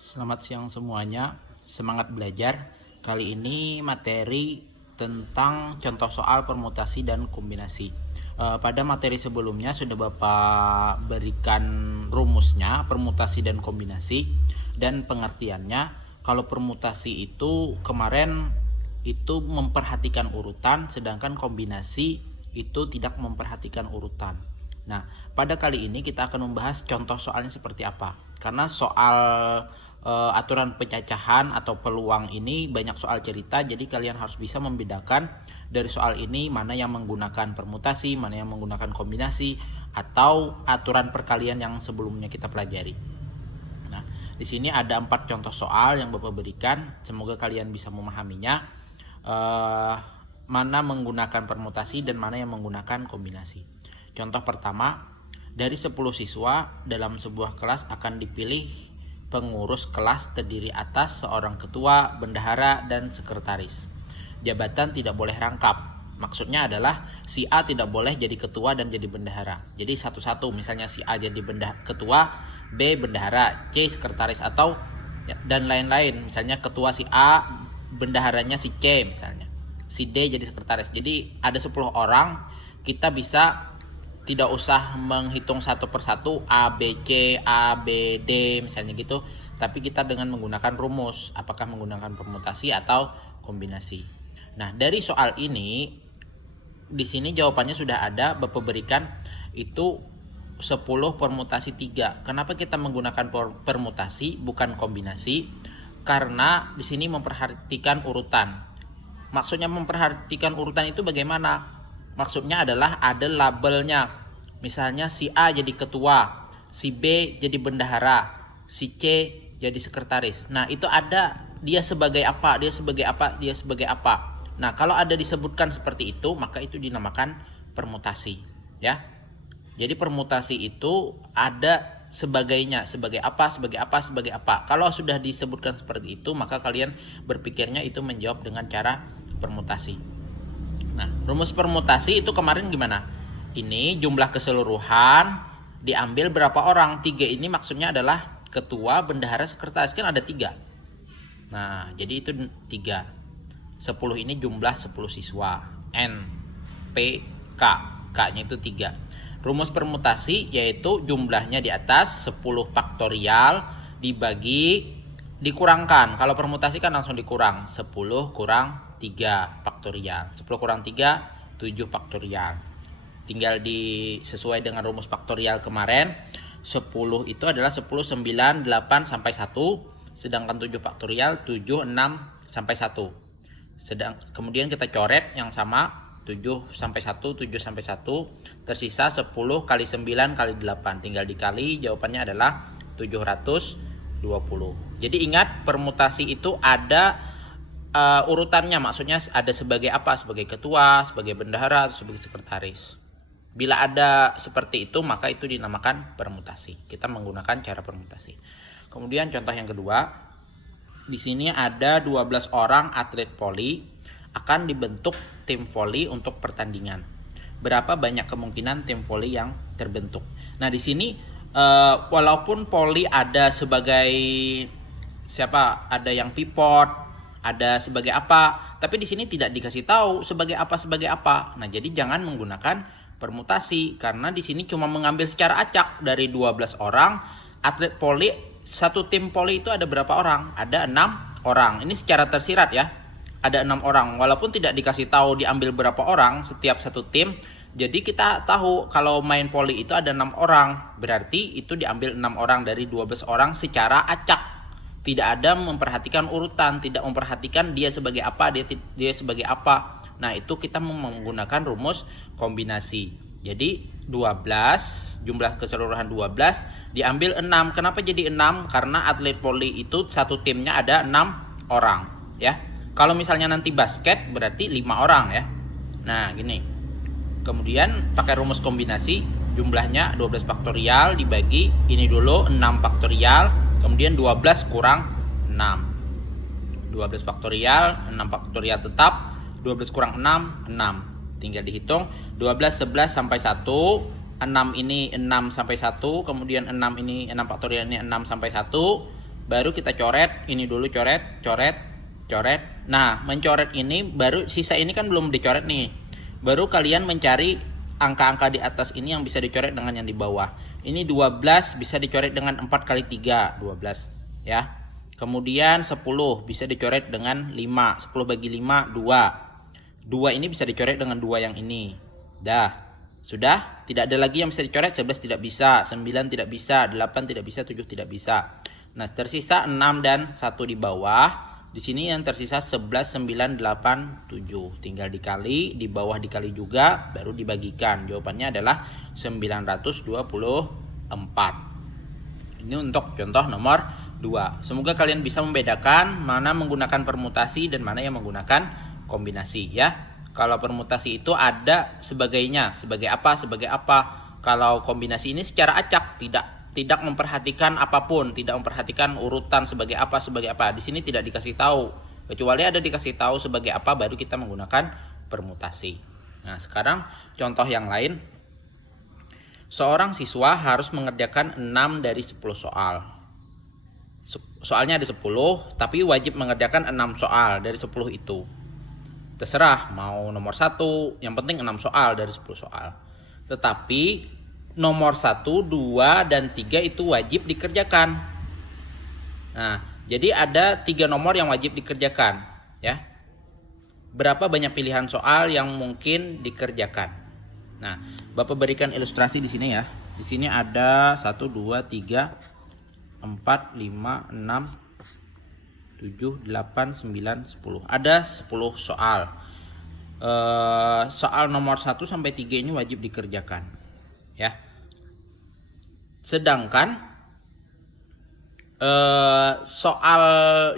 Selamat siang semuanya, semangat belajar. Kali ini materi tentang contoh soal permutasi dan kombinasi. Pada materi sebelumnya sudah Bapak berikan rumusnya, permutasi dan kombinasi, dan pengertiannya. Kalau permutasi itu kemarin itu memperhatikan urutan, sedangkan kombinasi itu tidak memperhatikan urutan. Nah, pada kali ini kita akan membahas contoh soalnya seperti apa. Karena soal aturan pencacahan atau peluang ini banyak soal cerita, jadi kalian harus bisa membedakan dari soal ini mana yang menggunakan permutasi, mana yang menggunakan kombinasi, atau aturan perkalian yang sebelumnya kita pelajari. Nah, di sini ada 4 contoh soal yang Bapak berikan, semoga kalian bisa memahaminya. Mana menggunakan permutasi dan mana yang menggunakan kombinasi. Contoh pertama, dari 10 siswa dalam sebuah kelas akan dipilih pengurus kelas terdiri atas seorang ketua, bendahara, dan sekretaris. Jabatan tidak boleh rangkap. Maksudnya adalah si A tidak boleh jadi ketua dan jadi bendahara. Jadi satu-satu, misalnya si A jadi ketua, B bendahara, C sekretaris, atau dan lain-lain. Misalnya ketua si A, bendaharanya si C misalnya. Si D jadi sekretaris. Jadi ada 10 orang, kita bisa tidak usah menghitung satu persatu A, B, C, A, B, D misalnya gitu, tapi kita dengan menggunakan rumus, apakah menggunakan permutasi atau kombinasi. Nah, dari soal ini di sini jawabannya sudah ada, Bapak berikan itu 10 permutasi 3. Kenapa kita menggunakan permutasi bukan kombinasi? Karena di sini memperhatikan urutan. Maksudnya memperhatikan urutan itu bagaimana? Maksudnya adalah ada labelnya. Misalnya si A jadi ketua, si B jadi bendahara, si C jadi sekretaris. Nah, itu ada dia sebagai apa, dia sebagai apa, dia sebagai apa. Nah, kalau ada disebutkan seperti itu, maka itu dinamakan permutasi, ya. Jadi permutasi itu ada sebagainya, sebagai apa, sebagai apa, sebagai apa. Kalau sudah disebutkan seperti itu, maka kalian berpikirnya itu menjawab dengan cara permutasi. Nah, rumus permutasi itu kemarin gimana? Ini jumlah keseluruhan diambil berapa orang? 3 ini maksudnya adalah ketua, bendahara, sekretaris, kan ada 3. Nah, jadi itu 3. 10 ini jumlah 10 siswa. N, P, K. K-nya itu 3. Rumus permutasi yaitu jumlahnya di atas 10 faktorial dikurangkan. Kalau permutasi kan langsung dikurang. 10 kurang 3 faktorial. 10 kurang 3, 7 faktorial. Tinggal sesuai dengan rumus faktorial kemarin. 10 itu adalah 10, 9, 8 sampai 1. Sedangkan 7 faktorial 7, 6 sampai 1. Kemudian kita coret yang sama 7 sampai 1, 7 sampai 1. Tersisa 10 kali 9 kali 8. Tinggal dikali, jawabannya adalah 720. Jadi ingat, permutasi itu ada urutannya, maksudnya ada sebagai apa, sebagai ketua, sebagai bendahara, atau sebagai sekretaris. Bila ada seperti itu, maka itu dinamakan permutasi. Kita menggunakan cara permutasi. Kemudian contoh yang kedua, di sini ada 12 orang atlet voli akan dibentuk tim voli untuk pertandingan. Berapa banyak kemungkinan tim voli yang terbentuk? Nah, di sini walaupun voli ada sebagai ada yang pivot, ada sebagai apa, tapi di sini tidak dikasih tahu sebagai apa. Nah, jadi jangan menggunakan permutasi, karena di sini cuma mengambil secara acak dari 12 orang atlet voli. Satu tim voli itu ada berapa orang? Ada 6 orang. Ini secara tersirat ya. Ada 6 orang. Walaupun tidak dikasih tahu diambil berapa orang setiap satu tim, jadi kita tahu kalau main voli itu ada 6 orang. Berarti itu diambil 6 orang dari 12 orang secara acak. Tidak ada memperhatikan urutan, tidak memperhatikan dia sebagai apa, dia sebagai apa. Nah, itu kita menggunakan rumus kombinasi. Jadi 12, jumlah keseluruhan 12 diambil 6. Kenapa jadi 6? Karena atlet voli itu satu timnya ada 6 orang, ya. Kalau misalnya nanti basket berarti 5 orang, ya. Nah, gini. Kemudian pakai rumus kombinasi, jumlahnya 12 faktorial dibagi ini dulu 6 faktorial, kemudian 12 kurang 6. 12 faktorial, 6 faktorial tetap, 12 kurang 6, 6. Tinggal dihitung, 12, 11 sampai 1, 6 ini 6 sampai 1, kemudian 6 ini 6 faktorial ini 6 sampai 1, baru kita coret. Ini dulu coret, coret, coret. Nah, mencoret ini baru sisa ini kan belum dicoret nih. Baru kalian mencari angka-angka di atas ini yang bisa dicoret dengan yang di bawah. Ini 12 bisa dicoret dengan 4 kali 3, 12 ya. Kemudian 10 bisa dicoret dengan 5. 10 bagi 5, 2. 2 ini bisa dicoret dengan 2 yang ini. Dah. Sudah, tidak ada lagi yang bisa dicoret. 11 tidak bisa, 9 tidak bisa, 8 tidak bisa, 7 tidak bisa. Nah, tersisa 6 dan 1 di bawah. Di sini yang tersisa 11, 9, 8, 7. Tinggal dikali, di bawah dikali juga, baru dibagikan. Jawabannya adalah 924. Ini untuk contoh nomor 2. Semoga kalian bisa membedakan mana menggunakan permutasi dan mana yang menggunakan kombinasi ya. Kalau permutasi itu ada sebagainya, sebagai apa, sebagai apa. Kalau kombinasi ini secara acak, tidak memperhatikan apapun, tidak memperhatikan urutan sebagai apa, sebagai apa. Di sini tidak dikasih tahu. Kecuali ada dikasih tahu sebagai apa, baru kita menggunakan permutasi. Nah, sekarang contoh yang lain. Seorang siswa harus mengerjakan 6 dari 10 soal. Soalnya ada 10, tapi wajib mengerjakan 6 soal dari 10 itu. Terserah mau nomor 1, yang penting 6 soal dari 10 soal. Tetapi nomor 1, 2, dan 3 itu wajib dikerjakan. Nah, jadi ada 3 nomor yang wajib dikerjakan ya. Berapa banyak pilihan soal yang mungkin dikerjakan? Nah, Bapak berikan ilustrasi di sini ya. Di sini ada 1, 2, 3, 4, 5, 6, 7, 8, 9, 10. Ada 10 soal. Soal nomor 1 sampai 3 ini wajib dikerjakan ya. Sedangkan soal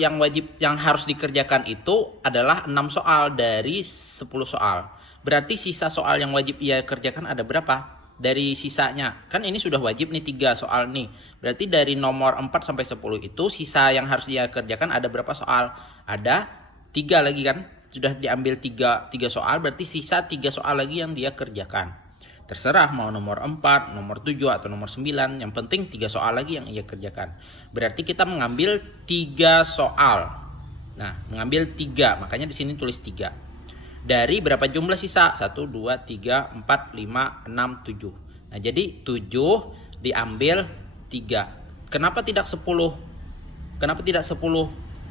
yang harus dikerjakan itu adalah 6 soal dari 10 soal. Berarti sisa soal yang wajib ia kerjakan ada berapa? Dari sisanya. Kan ini sudah wajib nih 3 soal nih. Berarti dari nomor 4 sampai 10 itu sisa yang harus dia kerjakan ada berapa soal? Ada 3 lagi kan? Sudah diambil 3 soal, berarti sisa 3 soal lagi yang dia kerjakan. Terserah mau nomor 4, nomor 7 atau nomor 9, yang penting 3 soal lagi yang ia kerjakan. Berarti kita mengambil 3 soal. Nah, mengambil 3, makanya di sini tulis 3. Dari berapa jumlah sisa? 1, 2, 3, 4, 5, 6, 7. Nah, jadi 7 diambil 3. Kenapa tidak 10? Kenapa tidak 10?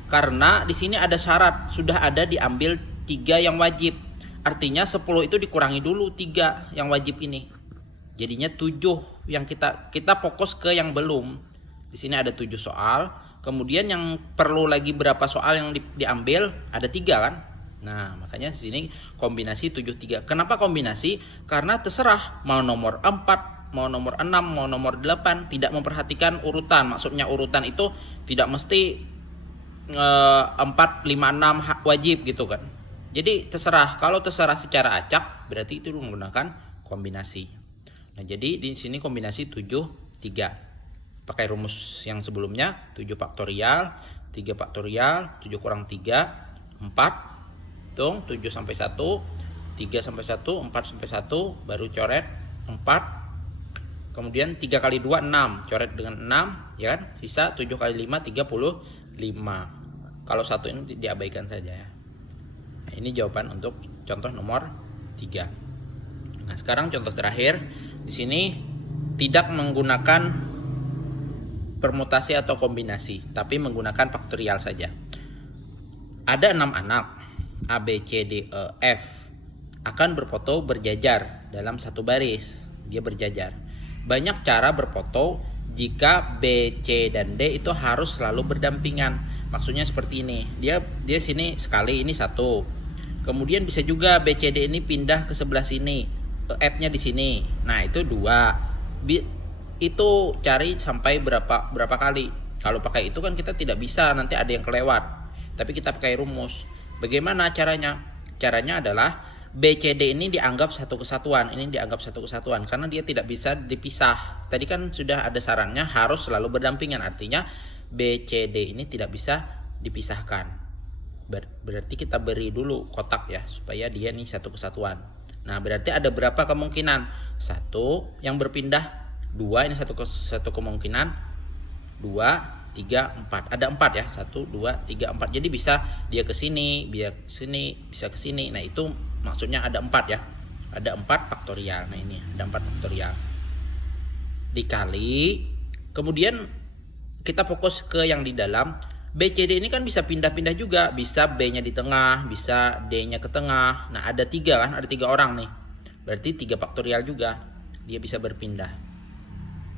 Karena di sini ada syarat, sudah ada diambil 3 yang wajib. Artinya 10 itu dikurangi dulu 3 yang wajib ini. Jadinya 7 yang kita fokus ke yang belum. Di sini ada 7 soal. Kemudian yang perlu lagi berapa soal yang diambil? Ada 3 kan? Nah, makanya di sini kombinasi 7, 3. Kenapa kombinasi? Karena terserah mau nomor 4, mau nomor 6, mau nomor 8, tidak memperhatikan urutan. Maksudnya urutan itu tidak mesti 4, 5, 6 wajib gitu kan. Jadi terserah. Kalau terserah secara acak, berarti itu menggunakan kombinasi. Nah, jadi di sini kombinasi 7, 3. Pakai rumus yang sebelumnya, 7 faktorial, 3 faktorial, 7 kurang 3, 4. Hitung 7 sampai 1, 3 sampai 1, 4 sampai 1, baru coret 4. Kemudian 3 kali 2, 6. Coret dengan 6, ya kan? Sisa 7 kali 5, 35. Kalau 1 ini diabaikan saja ya. Nah, ini jawaban untuk contoh nomor 3. Nah, sekarang contoh terakhir. Di sini tidak menggunakan permutasi atau kombinasi, tapi menggunakan faktorial saja. Ada 6 anak A, B, C, D, E, F akan berfoto berjajar dalam satu baris. Dia berjajar. Banyak cara berfoto jika B, C, dan D itu harus selalu berdampingan. Maksudnya seperti ini. Dia sini sekali, ini satu. Kemudian bisa juga B, C, D ini pindah ke sebelah sini. F-nya di sini. Nah, itu 2. Itu cari sampai berapa kali. Kalau pakai itu kan kita tidak bisa, nanti ada yang kelewat. Tapi kita pakai rumus. Bagaimana caranya? Caranya adalah B, C, D ini dianggap satu kesatuan. Ini dianggap satu kesatuan karena dia tidak bisa dipisah. Tadi kan sudah ada sarannya harus selalu berdampingan. Artinya B, C, D ini tidak bisa dipisahkan. Berarti kita beri dulu kotak ya supaya dia nih satu kesatuan. Nah, berarti ada berapa kemungkinan? 1 yang berpindah, 2 ini satu kemungkinan, 2 3, 4. Ada 4 ya. 1, 2, 3, 4. Jadi bisa dia ke sini, dia ke sini, bisa ke sini. Nah, itu maksudnya ada 4 ya. Ada 4 faktorial. Nah, ini ada 4 faktorial. Dikali. Kemudian kita fokus ke yang di dalam. B, C, D ini kan bisa pindah-pindah juga. Bisa B-nya di tengah, bisa D-nya ke tengah. Nah, ada 3 kan, ada 3 orang nih. Berarti 3 faktorial juga. Dia bisa berpindah.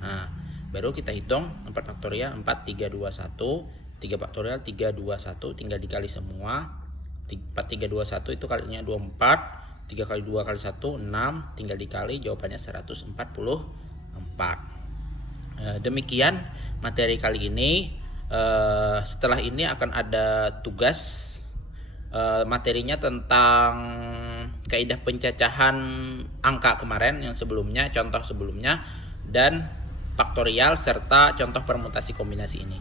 Nah, baru kita hitung 4 faktorial, 4, 3, 2, 1. 3 faktorial, 3, 2, 1. Tinggal dikali semua. 4, 3, 2, 1 itu kalinya 24. 3 kali 2 kali 1, 6. Tinggal dikali, jawabannya 144. Demikian materi kali ini. Setelah ini akan ada tugas materinya tentang kaidah pencacahan angka kemarin yang sebelumnya, contoh sebelumnya, dan faktorial serta contoh permutasi kombinasi ini.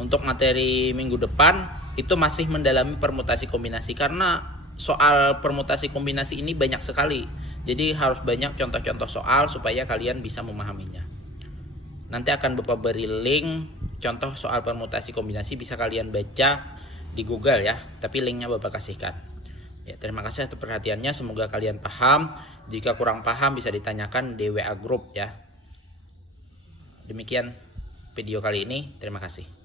Untuk materi minggu depan itu masih mendalami permutasi kombinasi karena soal permutasi kombinasi ini banyak sekali. Jadi harus banyak contoh-contoh soal supaya kalian bisa memahaminya. Nanti akan Bapak beri link contoh soal permutasi kombinasi, bisa kalian baca di Google ya, tapi linknya Bapak kasihkan. Ya, terima kasih atas perhatiannya, semoga kalian paham. Jika kurang paham bisa ditanyakan di WA group ya. Demikian video kali ini, terima kasih.